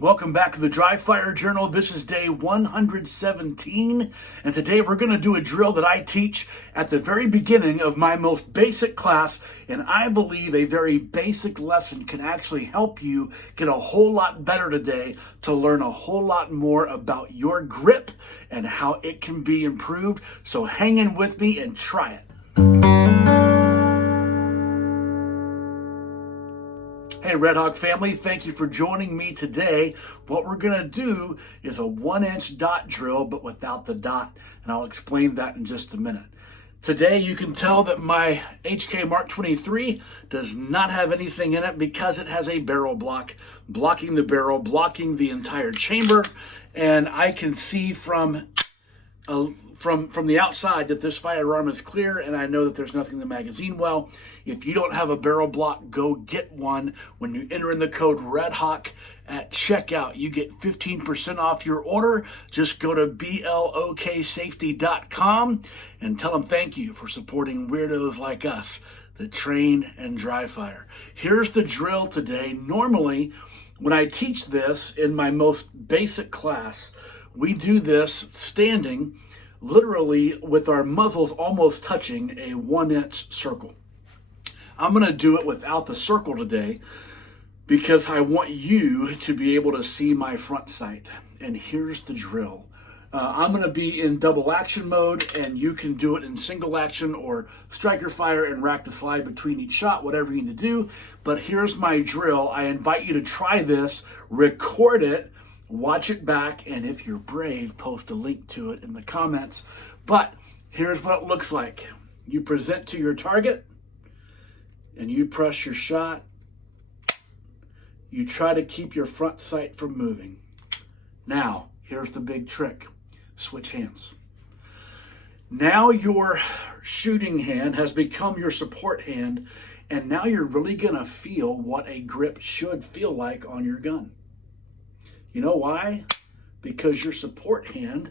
Welcome back to the Dry Fire Journal. This is day 117, and today we're going to do a drill that I teach at the very beginning of my most basic class, and I believe a very basic lesson can actually help you get a whole lot better today to learn a whole lot more about your grip and how it can be improved. So hang in with me and try it. Hey REDHAWK family, thank you for joining me today. What we're going to do is a 1-inch dot drill, but without the dot, and I'll explain that in just a minute. Today you can tell that my HK Mark 23 does not have anything in it because it has a barrel block, blocking the barrel, blocking the entire chamber, and I can see from the outside that this firearm is clear, and I know that there's nothing in the magazine well. If you don't have a barrel block, go get one. When you enter in the code REDHAWK at checkout, you get 15% off your order. Just go to bloksafety.com and tell them thank you for supporting weirdos like us that train and dry fire. Here's the drill today. Normally, when I teach this in my most basic class, we do this standing, literally with our muzzles almost touching a 1-inch circle. I'm going to do it without the circle today because I want you to be able to see my front sight. And here's the drill. I'm going to be in double action mode, and you can do it in single action or striker fire and rack the slide between each shot, whatever you need to do. But here's my drill. I invite you to try this, record it, watch it back, and if you're brave, post a link to it in the comments. But here's what it looks like. You present to your target, and you press your shot. You try to keep your front sight from moving. Now, here's the big trick. Switch hands. Now your shooting hand has become your support hand, and now you're really gonna feel what a grip should feel like on your gun. You know why? Because your support hand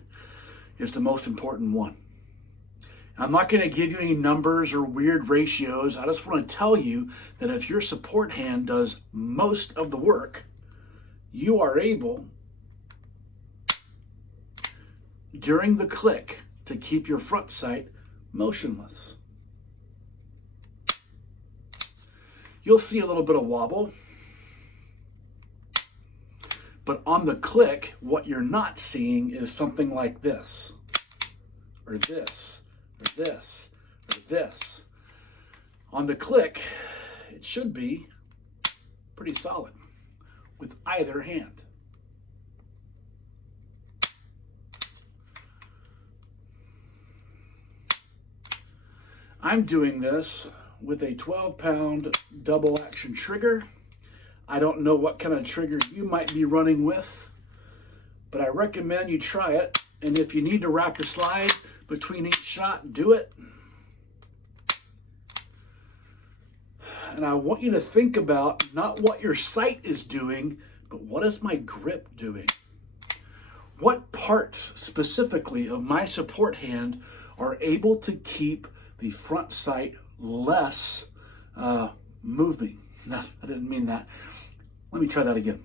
is the most important one. I'm not going to give you any numbers or weird ratios. I just want to tell you that if your support hand does most of the work, you are able, during the click, to keep your front sight motionless. You'll see a little bit of wobble. But on the click, what you're not seeing is something like this, or this, or this, or this. On the click, it should be pretty solid with either hand. I'm doing this with a 12-pound double action trigger. I don't know what kind of trigger you might be running with, but I recommend you try it. And if you need to rack the slide between each shot, do it. And I want you to think about not what your sight is doing, but what is my grip doing? What parts specifically of my support hand are able to keep the front sight less moving? No, I didn't mean that. Let me try that again.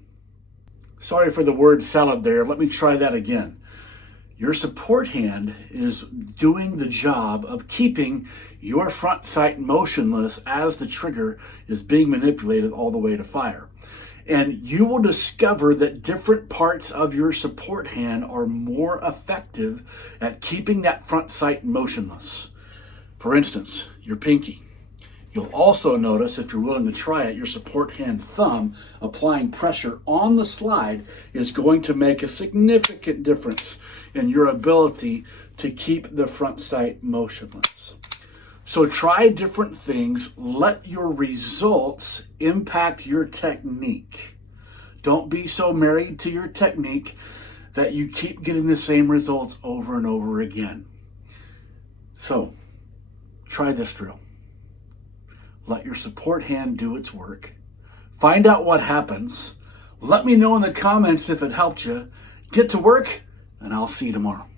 Sorry for the word salad there. Let me try that again. Your support hand is doing the job of keeping your front sight motionless as the trigger is being manipulated all the way to fire. And you will discover that different parts of your support hand are more effective at keeping that front sight motionless. For instance, your pinky. You'll also notice, if you're willing to try it, your support hand thumb applying pressure on the slide is going to make a significant difference in your ability to keep the front sight motionless. So try different things. Let your results impact your technique. Don't be so married to your technique that you keep getting the same results over and over again. So try this drill. Let your support hand do its work. Find out what happens. Let me know in the comments if it helped you. Get to work, and I'll see you tomorrow.